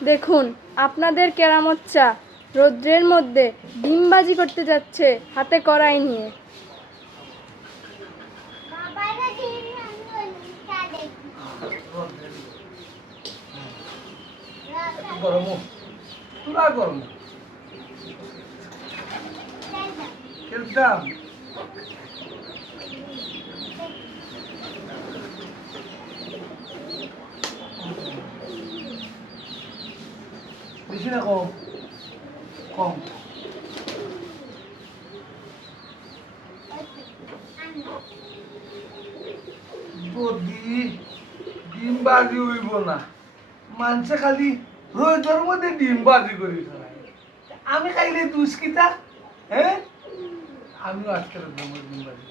দেখুন আপনাদের কেরামত চা রৌদ্রের মধ্যে ডিমবাজি করতে যাচ্ছে হাতে কড়াই নিয়ে। গরম বেশি না কম কম যদি ডিম বাজি হইব না মানছে খালি রোজের মধ্যে ডিম বাজি করি আমি খাইলে দুষ্কিতা হ্যাঁ আমিও আজকে ডিম বাজি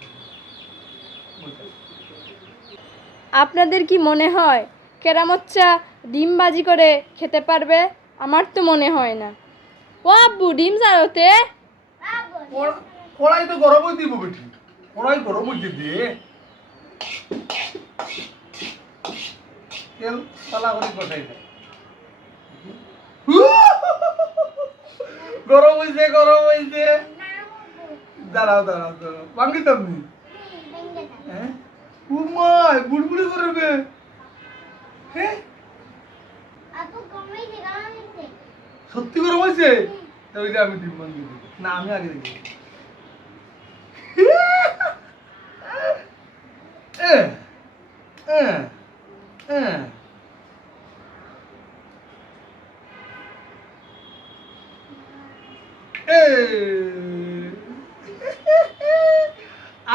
আপনাদের কি মনে হয় কেরামত চা ডিমবাজি করে খেতে পারবে? আমার তো মনে হয় না। ও আব্বু ডিম জারতে কড়া- কড়াই তো গরমই দিব বেটি। কড়াই গরম হইতে দিয়ে। তেল সালা করে কষাই দেয় গরম হইছে গরম হইছে। দাঁড়াও দাঁড়াও দাঁড়াও। ভাঙ্গি তুমি হ্যাঁ? উমায় বুড়বুড়ি করবে। হ্যাঁ? সত্যি গরম হয়েছে ওইটা আমি না, আমি আগে দেখি।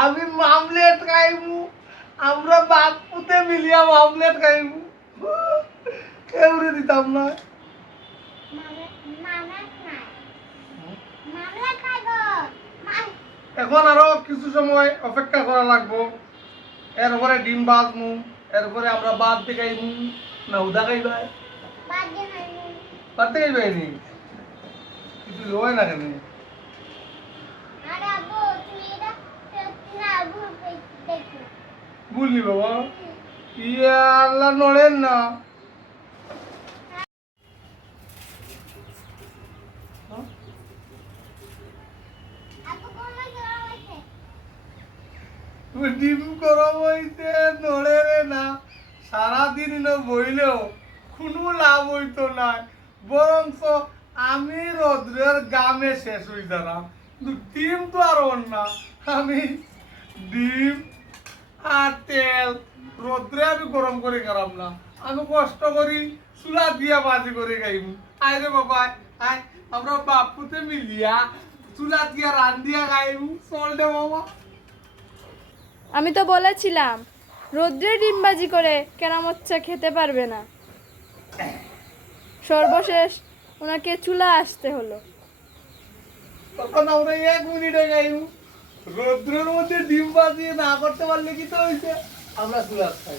আমি মামলেট খাইমু, আমরা বাপ পুতে মিলিয়া মামলেট খাইমু। কেউ রে দিতাম না। এখন আরও কিছু সময় অপেক্ষা করা লাগবো। এরপরে ডিম বাজমু এরপরে আমরা বাদ দিয়ে খাইমু। না উদা খাইবাই বাদ দিয়ে খাইবাই নি কিছু হয় না কেন? ভুলনি বাবা? ইয়া আল্লাহ নড়েন না। ডিম গরম হইতে নড়ে রে না। সারাদিন বইলেও কোনো লাভ হইতো না বরঞ্চ আমি রোদ্রের গামে শেষ হই দাঁড়াম কিন্তু ডিম তো আর না আমি ডিম আর তেল রোদ্রে আমি গরম করে গেলাম না। আমি কষ্ট করি, চুলা দিয়া বাজি করে গাইম আয় রে বাবা, আয় আমরা বাপুতে মিলিয়া চুলা দিয়া রান্ধিয়া গাইম চল দে বাবা। আমি তো বলেছিলাম রৌদ্রে ডিমবাজি করে কেরামত চা খেতে পারবে না। সর্বশেষ ওনাকে চুলা আসতে হলো। তখন আমরা এক মিনিটে গাইব রৌদ্রের মধ্যে ডিম বাজিয়ে না করতে পারলে কি তো হয়েছে আমরা চুলার খাই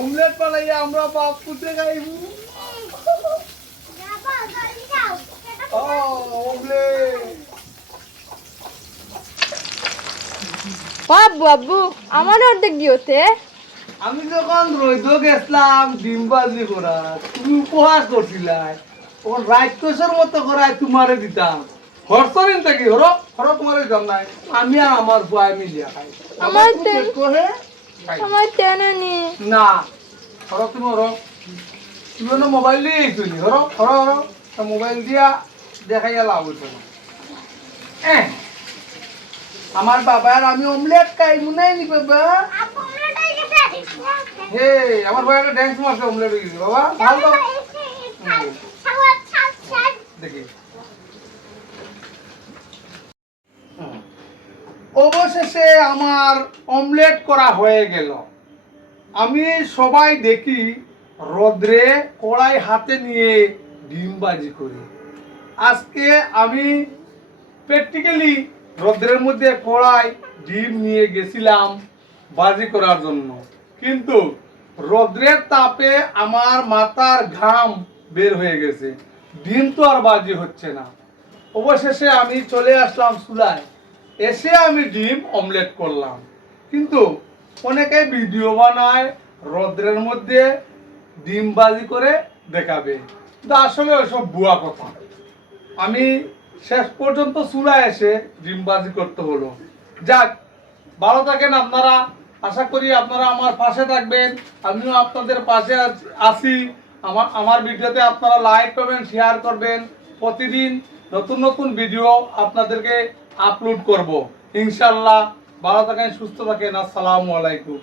অমলেট পালাইয়া আমরা বাপ পুতে গাইব ও অমলেট ও আব্বু আব্বু আমার অর্ধেক দিওতে আমি যখন রইদ গেছিলাম ডিম বাজি করা তুমি উপহাস করছিলাই। তখন রাক্ষসের মতো করায় তোমারে দিতাম। হরসরিন থাকি হর হর তোমারে দিতাম নাই। আমি আর আমার ভয় মিলিয়া খাই। আমার তুমি তেল- কহে। আমার টেনে না। হর তুমি হর তুমি না মোবাইল দিয়ে তুলি হর হর হর মোবাইল দিয়া দেখাইয়া লাভ হইতো না। আমার বাবা আর আমি অমলেট খাই মনে নি বাবা? হে আমার ভাই একটা ড্যান্স মারছে অমলেট হয়ে গেছে বাবা ভালো তো? দেখি। অবশেষে আমার অমলেট করা হয়ে গেল। আমি সবাই দেখি রোদ্রে কড়াই হাতে নিয়ে ডিমবাজি করি। আজকে আমি প্র্যাকটিক্যালি রোদ্রের মধ্যে কড়াই ডিম নিয়ে গেছিলাম বাজি করার জন্য। কিন্তু রোদ্রের তাপে আমার মাথার ঘাম বের হয়ে গেছে। ডিম তো আর বাজি হচ্ছে না। অবশেষে আমি চলে আসলাম চুলায়। এসে আমি ডিম অমলেট করলাম। কিন্তু অনেকে ভিডিও বানায় রোদ্রের মধ্যে ডিম বাজি করে দেখাবে। কিন্তু আসলে ওইসব বুয়া কথা। আমি শেষ পর্যন্ত চুলায় এসে ডিমবাজি করতে হলো। যাক, ভালো থাকেন আপনারা। আশা করি আপনারা আমার পাশে থাকবেন। আমিও আপনাদের পাশে আছি। আমার আমার ভিডিওতে আপনারা লাইক করবেন শেয়ার করবেন। প্রতিদিন নতুন নতুন ভিডিও আপনাদেরকে আপলোড করব। ইনশাল্লাহ ভালো থাকেন, সুস্থ থাকেন। আসসালামু আলাইকুম।